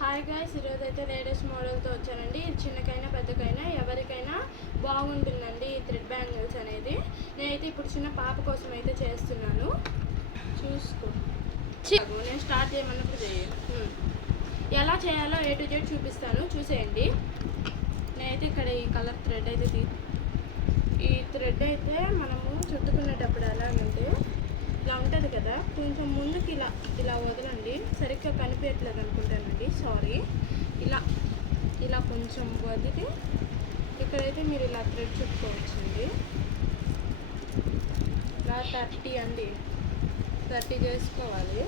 Hi guys, ఈరోజు అయితే latest మోడల్తో వచ్చానండి. ఇది చిన్నకైనా పెద్దకైనా ఎవరికైనా బాగుంటుందండి ఈ థ్రెడ్ బ్యాంగిల్స్ అనేది. నేనైతే ఇప్పుడు చిన్న పాప కోసం అయితే చేస్తున్నాను. చూసుకో, నేను స్టార్ట్ చేయమన్నప్పుడు ఎలా చేయాలో A to Z చూపిస్తాను, చూసేయండి. నేనైతే ఇక్కడ ఈ కలర్ థ్రెడ్ అయితే ఈ థ్రెడ్ అయితే మనము చుట్టుకునేటప్పుడు ఎలాగంటే ఇలా ఉంటుంది కదా, కొంచెం ముందుకి ఇలా ఇలా వదలండి. సరిగ్గా కనిపించట్లేదు అనుకుంటానండి, సారీ. ఇలా కొంచెం వదిలి ఇక్కడైతే మీరు ఇలా థ్రెడ్ చుట్టుకోవచ్చండి. ఇలా 30 అండి, 30 చేసుకోవాలి.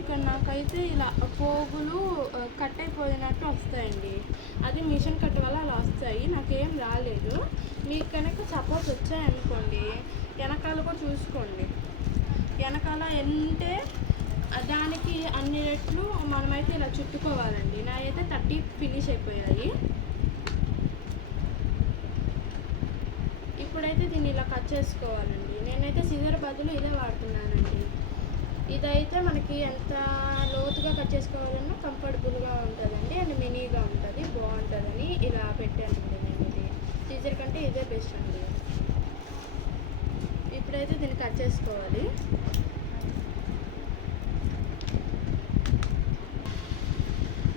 ఇక్కడ నాకైతే ఇలా పోగులు కట్ అయిపోయినట్టు వస్తాయండి. అది మిషన్ కట్ వల్ల అలా వస్తాయి, నాకేం రాలేదు. మీకు కనుక సపోజ్ వచ్చాయనుకోండి, వెనకాల కూడా చూసుకోండి. వెనకాల అంటే దానికి అన్ని రెట్లు మనమైతే ఇలా చుట్టుకోవాలండి. నా అయితే 30 ఫినిష్ అయిపోయాయి. ఇప్పుడైతే దీన్ని ఇలా కట్ చేసుకోవాలండి. నేనైతే సిజర్ బదులు ఇదే వాడుతున్నానండి. ఇదైతే మనకి ఎంత లోతుగా కట్ చేసుకోవాలన్నా కంఫర్టబుల్గా ఉంటుందండి, అండ్ మినీగా ఉంటుంది, బాగుంటుందని ఇలా పెట్టానండి నేను. ఇది సీజర్ కంటే ఇదే బెస్ట్ అండి. ఇప్పుడైతే దీన్ని కట్ చేసుకోవాలి.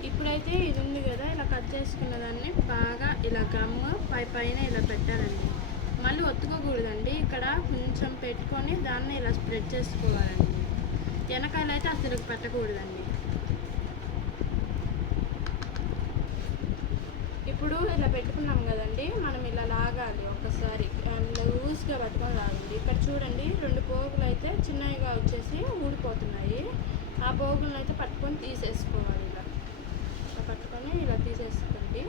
ఇప్పుడైతే ఇది ఉంది కదా, ఇలా కట్ చేసుకున్న దాన్ని బాగా ఇలా గమ్ము పైన ఇలా పెట్టాలండి. మళ్ళీ ఒత్తుకోకూడదండి, ఇక్కడ కొంచెం పెట్టుకొని దాన్ని ఇలా స్ప్రెడ్ చేసుకోవాలండి. వెనకాల అయితే అసలు పెట్టకూడదండి. ఇప్పుడు ఇలా పెట్టుకున్నాం కదండి, మనం ఇలా లాగాలి ఒకసారి, లూజ్గా పట్టుకొని లాగండి. ఇక్కడ చూడండి, 2 పోగులు అయితే చిన్నవిగా వచ్చేసి ఊడిపోతున్నాయి. ఆ పోగులను అయితే పట్టుకొని తీసేసుకోవాలి. ఇలా పట్టుకొని ఇలా తీసేసుకోండి.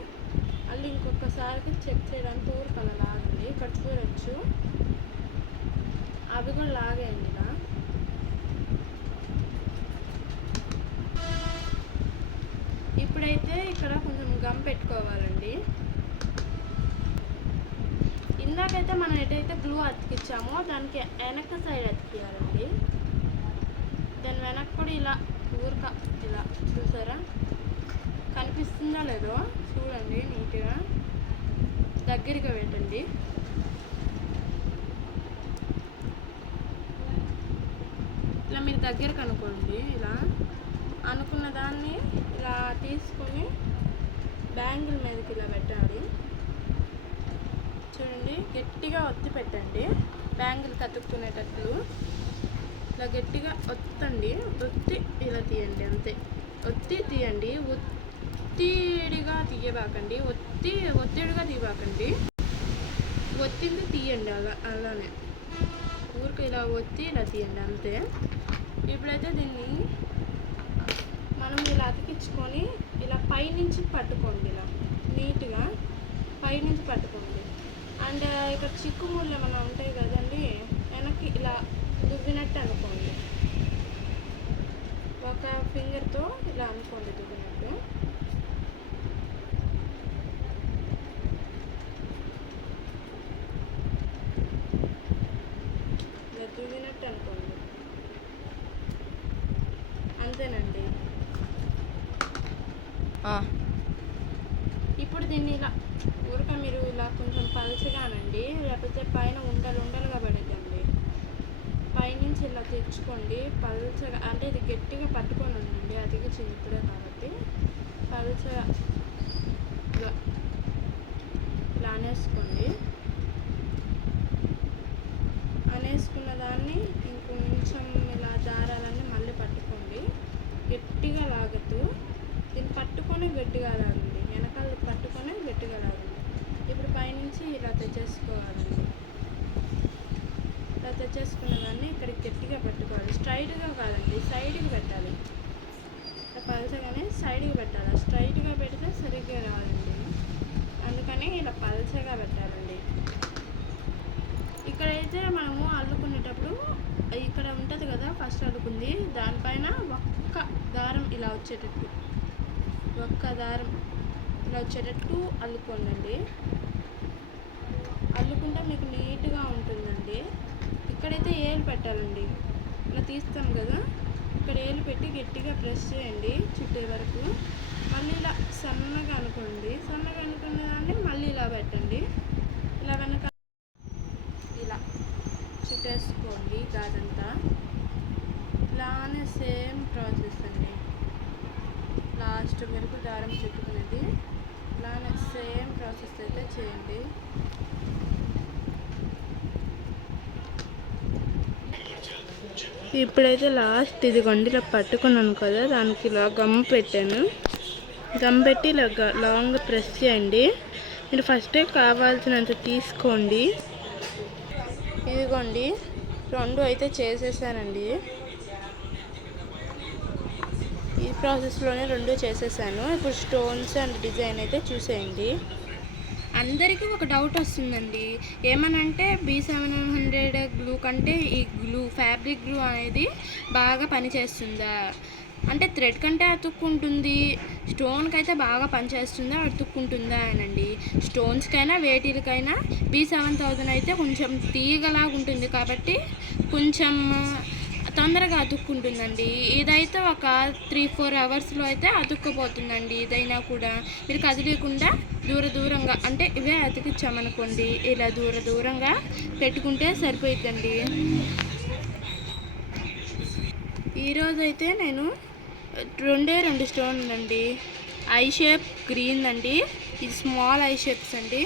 మళ్ళీ ఇంకొకసారికి చెక్ చేయడానికి ఊరికి అలా లాగండి. ఇక్కడ చూడవచ్చు, అవి కూడా లాగేయండి. ఇలా ఇప్పుడైతే ఇక్కడ కొంచెం గమ్ పెట్టుకోవాలండి. ఇందాకైతే మనం ఎటైతే గ్లూ అతికిచ్చామో దానికి వెనక సైడ్ అతికియాలండి. దాని వెనక కూడా ఇలా ఊరక ఇలా చూసారా, కనిపిస్తుందా లేదో చూడండి. నీట్గా దగ్గరగా పెట్టండి. ఇలా మీరు దగ్గరకు అనుకోండి. ఇలా అనుకున్న దాన్ని ఇలా తీసుకొని బ్యాంగిల్ మీదకి ఇలా పెట్టాలి. చూడండి, గట్టిగా ఒత్తి పెట్టండి. బ్యాంగిల్ కతుక్కునేటట్లు ఇలా గట్టిగా ఒత్తండి. ఒత్తి ఇలా తీయండి, అంతే. ఒత్తి తీయండి, ఒత్తిడిగా తీయబాకండి. ఒత్తిడిగా తీయబాకండి. ఒత్తింది తీయండి, అలానే ఊరికి ఇలా ఒత్తి ఇలా తీయండి, అంతే. ఇప్పుడైతే దీన్ని మనం ఇలా అతికించుకొని ఇలా పైనుంచి పట్టుకోండి. ఇలా నీట్గా పైనుంచి పట్టుకోండి. అండ్ ఇక్కడ చిక్కుముళ్ళు ఏమైనా ఉంటాయి కదండి, వెనక్కి ఇలా దువ్వినట్టు అనుకోండి. ఒక ఫింగర్తో ఇలా అనుకోండి, దువ్వినట్టు. ఇలా దువ్వినట్టు అనుకోండి, అంతేనండి. ఇప్పుడు దీన్ని ఇలా ఊరక మీరు ఇలా కొంచెం పలుచగానండి, లేకపోతే పైన ఉండలుగా పడేదండి. పైనుంచి ఇలా తెచ్చుకోండి పలుచగా, అంటే ఇది గట్టిగా పట్టుకొని ఉండండి, అతికించింది ఇప్పుడే కాబట్టి. పలుచగా ఇలా అనేసుకోండి. అనేసుకున్న దాన్ని ఇంకొంచెం ఇలా దారాలన్నీ మళ్ళీ పట్టుకోండి. గట్టిగా లాగద్దు, దీన్ని పట్టుకొని గట్టిగా లాగండి, వెనకాల పట్టుకొని గట్టిగా లాగండి. ఇప్పుడు పైనుంచి ఇలా తెచ్చేసుకోవాలండి. ఇలా తెచ్చేసుకున్న దాన్ని ఇక్కడికి గట్టిగా పట్టుకోవాలి. స్ట్రైట్గా కాదండి, సైడ్కి పెట్టాలి. పలచగానే సైడ్కి పెట్టాలి. స్ట్రైట్గా పెడితే సరిగ్గా రాదండి, అందుకని ఇలా పలచగా పెట్టాలండి. ఇక్కడైతే మనము అల్లుకునేటప్పుడు ఇక్కడ ఉంటుంది కదా, ఫస్ట్ అల్లుకుంది దానిపైన ఒక్క దారం ఇలా వచ్చేటట్టు, ఒక్క దారం ఇలా వచ్చేటట్టు అల్లుకోండి. అల్లుకుంటే మీకు నీట్గా ఉంటుందండి. ఇక్కడైతే ఏలు పెట్టాలండి, ఇలా తీస్తాం కదా, ఇక్కడ ఏలు పెట్టి గట్టిగా ప్రెస్ చేయండి చుట్టే వరకు. మళ్ళీ ఇలా సన్నగా అనుకోండి, సన్నగా అనుకున్న దాన్ని మళ్ళీ ఇలా పెట్టండి. ఇలా వెనక ఇలా చుట్టేసుకోండి గాదంతా. ఇలానే సేమ్ ప్రాసెస్ అండి, లాస్ట్ వరకు దారం చుట్టుకునేది ఇలానే సేమ్ ప్రాసెస్ అయితే చేయండి. ఇప్పుడైతే లాస్ట్ ఇదిగోండి ఇలా పట్టుకున్నాను కదా, దానికి ఇలా గమ్ పెట్టాను. గమ్ పెట్టి ఇలా లాంగ్ ప్రెస్ చేయండి. మీరు ఫస్టే కావాల్సినంత తీసుకోండి. ఇదిగోండి 2 అయితే చేసేసానండి. ఈ ప్రాసెస్లోనే 2 చేసేసాను. ఇప్పుడు స్టోన్స్ అండ్ డిజైన్ అయితే చూసేయండి. అందరికీ ఒక డౌట్ వస్తుందండి, ఏమనంటే B700 గ్లూ కంటే ఈ గ్లూ ఫ్యాబ్రిక్ గ్లూ అనేది బాగా పనిచేస్తుందా అంటే, థ్రెడ్ కంటే అతుక్కుంటుంది, స్టోన్కి అయితే బాగా పనిచేస్తుందా అతుక్కుంటుందా అనండి. స్టోన్స్కైనా వేటికైనా B7000 అయితే కొంచెం తీగలాగా ఉంటుంది కాబట్టి కొంచెం తొందరగా అతుక్కుంటుందండి. ఇదైతే ఒక 3-4 అవర్స్లో అయితే అతుక్కుపోతుందండి. ఇదైనా కూడా మీరు కదిలేకుండా దూరంగా అంటే ఇవే అతికిచ్చామనుకోండి, ఇలా దూరంగా పెట్టుకుంటే సరిపోయిద్దండి. ఈరోజైతే నేను 2 స్టోన్లు అండి. ఐ షేప్ గ్రీన్ అండి, ఇది స్మాల్ ఐ షేప్స్ అండి.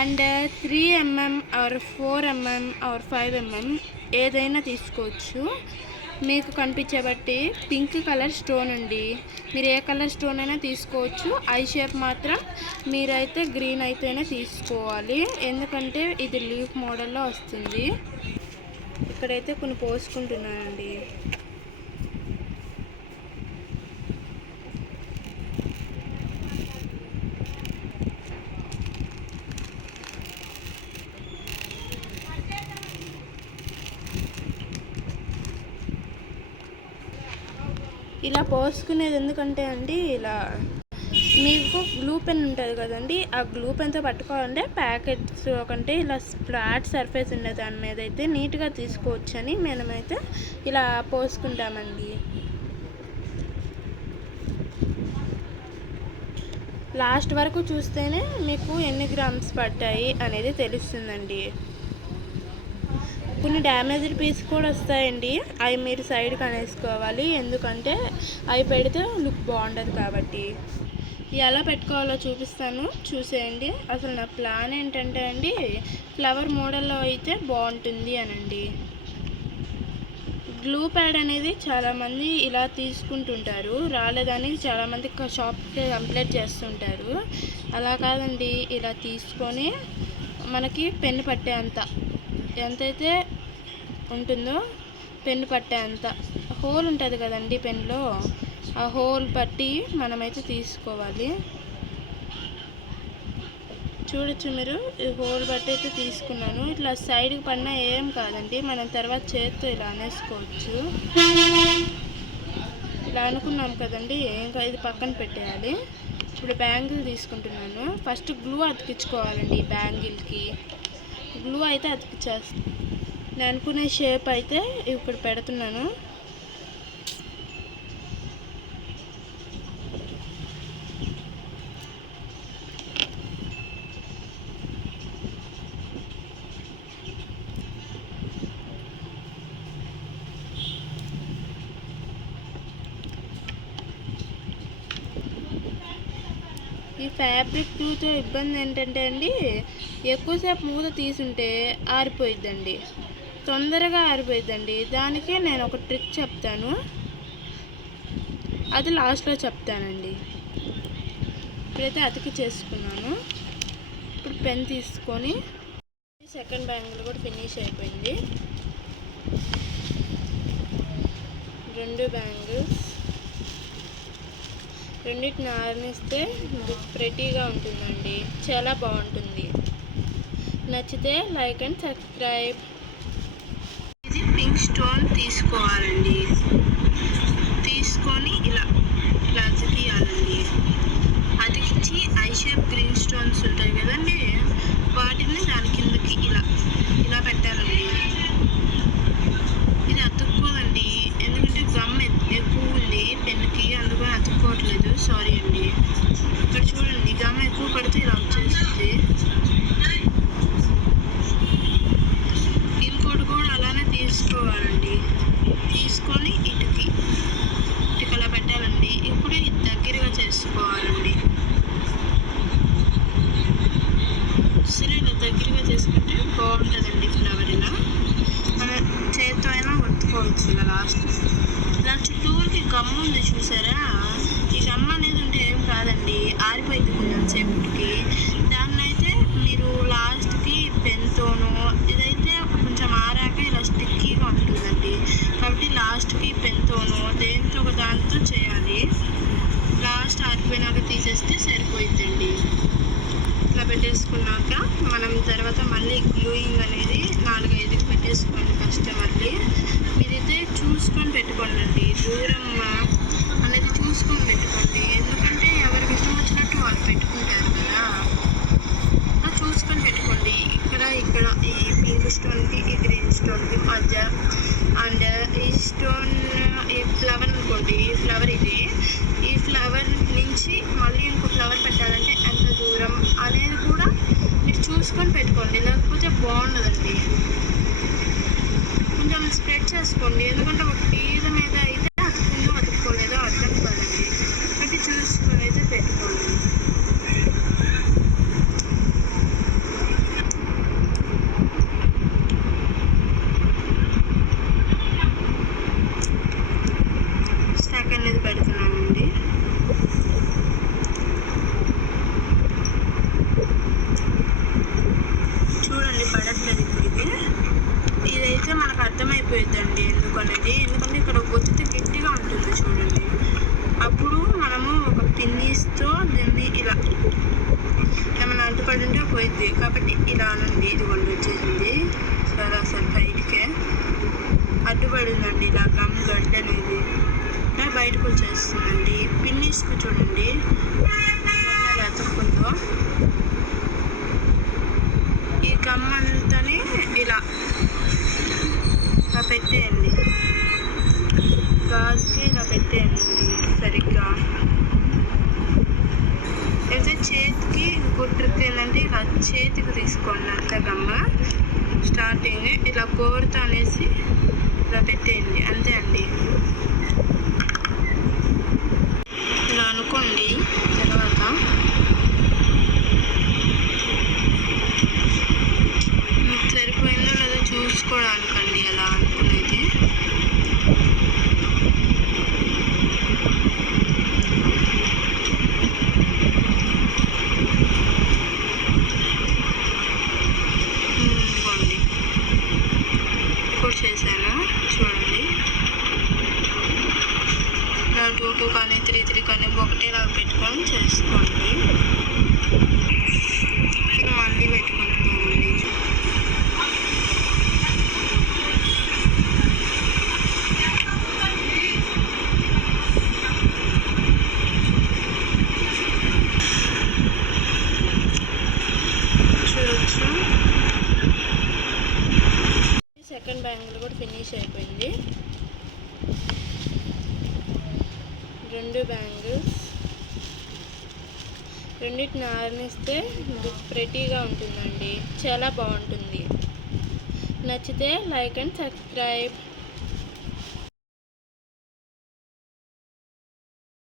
And 3 mm or 4 mm or 5 mm ఏదైనా తీసుకోవచ్చు, మీకు కనిపించే బట్టి. పింక్ కలర్ స్టోన్ అండి, మీరు ఏ కలర్ స్టోన్ అయినా తీసుకోవచ్చు. ఐ షేప్ మాత్రం మీరైతే గ్రీన్ అయితేనే తీసుకోవాలి, ఎందుకంటే ఇది లీఫ్ మోడల్లో వస్తుంది. ఇక్కడైతే కొన్ని పోసుకుంటున్నానండి. ఇలా పోసుకునేది ఎందుకంటే అండి, ఇలా మీకు గ్లూ పెన్ ఉంటుంది కదండి, ఆ గ్లూ పెన్తో పట్టుకోవాలంటే ప్యాకెట్స్ కంటే ఇలా ఫ్లాట్ సర్ఫేస్ ఉండే దాని మీద అయితే నీట్గా తీసుకోవచ్చని మేమైతే ఇలా పోసుకుంటామండి. లాస్ట్ వరకు చూస్తేనే మీకు ఎన్ని గ్రామ్స్ పట్టాయి అనేది తెలుస్తుందండి. కొన్ని డ్యామేజ్డ్ పీస్ కూడా వస్తాయండి, అవి మీరు సైడ్కి అనేసుకోవాలి, ఎందుకంటే అవి పెడితే లుక్ బాగుండదు కాబట్టి. ఎలా పెట్టుకోవాలో చూపిస్తాను, చూసేయండి. అసలు నా ప్లాన్ ఏంటంటే అండి, ఫ్లవర్ మోడల్లో అయితే బాగుంటుంది అనండి. గ్లూ ప్యాడ్ అనేది చాలామంది ఇలా తీసుకుంటుంటారు, రాలేదని చాలామంది షాప్కి కంప్లైంట్ చేస్తుంటారు. అలా కాదండి, ఇలా తీసుకొని మనకి పెన్ను పట్టే ఎంతైతే ఉంటుందో పెన్ను పట్టే అంత హోల్ ఉంటుంది కదండి పెన్లో, ఆ హోల్ పట్టి మనమైతే తీసుకోవాలి. చూడొచ్చు మీరు, ఈ హోల్ బట్టి అయితే తీసుకున్నాను. ఇట్లా సైడ్కి పడినా ఏం కాదండి, మనం తర్వాత చేత్తో ఇలా అనేసుకోవచ్చు. ఇలా అనుకున్నాం కదండి, ఇంకా ఇది పక్కన పెట్టేయాలి. ఇప్పుడు బ్యాంగిల్ తీసుకుంటున్నాను. ఫస్ట్ గ్లూ అతికించుకోవాలండి. బ్యాంగిల్కి గ్లూ అయితే అతికిచ్చేస్తాను. నేను అనుకునే షేప్ అయితే ఇప్పుడు పెడుతున్నాను. ఈ ఫ్యాబ్రిక్ టూతో ఇబ్బంది ఏంటంటే అండి, ఎక్కువసేపు మూత తీసుంటే ఆరిపోయిద్దండి, తొందరగా ఆరిపోయిద్దండి. దానికే నేను ఒక ట్రిక్ చెప్తాను, అది లాస్ట్లో చెప్తానండి. ఇప్పుడైతే అతికి చేసుకున్నాను. ఇప్పుడు పెన్ తీసుకొని సెకండ్ బ్యాంగిల్ కూడా ఫినిష్ అయిపోయింది. 2 బ్యాంగిల్స్ రెండింటిని ఆరనిస్తే ప్రెటీగా ఉంటుందండి, చాలా బాగుంటుంది. నచ్చితే లైక్ అండ్ సబ్స్క్రైబ్. ఇది పింక్ స్టోన్ తీసుకోవాలండి, తీసుకొని ఇలా అతికియాలండి. అతికించి ఐ షేప్ గ్రీన్ స్టోన్స్ ఉంటాయి కదండి, వాటిని దాని కిందకి ఇలా పెట్టాలండి. ఇది అతుక్కోదండి, ఎందుకంటే గమ్ ఎక్కువ ఉంది పెన్నుకి, అందుకని అతుక్కోవట్లేదు, సారీ అండి. ఇక్కడ చూడండి, గమ్ ఎక్కువ పడితే ఇలా వచ్చేస్తుంది. ఇంకోటి కూడా అలానే తీసుకోవాలండి, తీసుకొని ఇటుకలా పెట్టాలండి. ఇప్పుడు ఇది దగ్గరగా చేసుకోవాలండి. సరే, ఇలా దగ్గరగా చేసుకుంటే బాగుంటుందండి ఫ్లవర్. ఇలా మన చేతితో అయినా ఒత్తుకోవచ్చు. ఇలా ఇలా చుట్టూరికి గమ్ము ఉంది చూసారా, ఈ గమ్మ అనేది ఉంటే ఏం కాదండి, ఆరిపోయింది కొంచెం సేపటికి. దాన్ని అయితే మీరు లాస్ట్కి పెన్తోనో, ఇదైతే కొంచెం ఆరాక ఇలా స్టిక్కీగా ఉంటుందండి, కాబట్టి లాస్ట్కి పెన్తోనో దేంతో ఒక దాంతో చేయాలి. లాస్ట్ ఆరిపోయినాక తీసేస్తే సరిపోయిద్దండి. ఇట్లా పెట్టేసుకున్నాక మనం తర్వాత మళ్ళీ గ్లూయింగ్ అనేది 4-5 పెట్టేసుకోండి ఫస్ట్. మళ్ళీ మీరైతే చూసుకొని పెట్టుకోండి, దూరం అనేది చూసుకొని పెట్టుకోండి, ఎందుకంటే ఎవరికి ఇష్టం వచ్చినట్టు వాళ్ళు పెట్టుకుంటారు కదా, చూసుకొని పెట్టుకోండి. ఇక్కడ ఈ పింక్ స్టోన్కి ఈ గ్రీన్ స్టోన్కి మధ్య, అండ్ ఈ స్టోన్ ఈ ఫ్లవర్ అనుకోండి, ఈ ఫ్లవర్ ఇది, ఈ ఫ్లవర్ నుంచి మళ్ళీ ఇంకో ఫ్లవర్ పెట్టాలంటే ఎంత దూరం అనేది కూడా మీరు చూసుకొని పెట్టుకోండి, లేకపోతే బాగుండదండి. కొంచెం స్ప్రెడ్ చేసుకోండి, ఎందుకంటే ఒక పీద మీద అయితే అతుక్కోలేదో అర్థం కాదండి, అది చూసుకొని అయితే పెట్టుకోండి. సెకండ్ పెడుతున్నానండి. చూడండి, పడట్లేదు ఇప్పుడు. ఇదైతే మనకు అర్థమైపోయిందండి ఎందుకనేది, ఎందుకంటే ఇక్కడ ఒత్తితే గట్టిగా ఉంటుంది చూడండి. అప్పుడు మనము ఒక పిన్నీస్తో దీన్ని ఇలా ఏమైనా అడ్డుపడి ఉంటే పోయిద్ది, కాబట్టి ఇలా అనండి. ఇది వాళ్ళు వచ్చేసింది సరాసరి బయటికే అడ్డుపడిందండి, ఇలా గమ్ గడ్డ అనేది బయటకు వచ్చేస్తుందండి. పిన్నీస్కి చూడండి ఎలా అతుక్కుందో, ఈ గమ్ అంతానే ఇలా పెట్టేయండి, గాజుకి ఇలా పెట్టేయండి సరిగ్గా. అయితే చేతికి ఇంకో ట్రిక్ ఏంటంటే, ఇలా చేతికి తీసుకోండి అంత గమ్మ, స్టార్టింగ్ ఇలా కోరుతో అనేసి ఇలా పెట్టేయండి, అంతే అండి. ఇలా అనుకోండి, తర్వాత మీకు సరిపోయిందో లేదో చూసుకోవడానికండి అలా అనుకునేది. ఇదిగోండి, ఇప్పుడు చేశాను చూడండి. ఇలా 2 కానీ 3 కానీ ఒకటేలాగా పెట్టుకొని చేసుకోండి. ఇప్పుడు మళ్ళీ పెట్టుకుంటున్నామండి. చూడొచ్చు, సెకండ్ బ్యాంగిల్ కూడా ఫినిష్ అయిపోయింది. 2 బ్యాంగిల్స్ రెండింటిని ఆరనిస్తే ప్రెటీగా ఉంటుందండి, చాలా బాగుంటుంది. నచ్చితే లైక్ అండ్ సబ్స్క్రైబ్.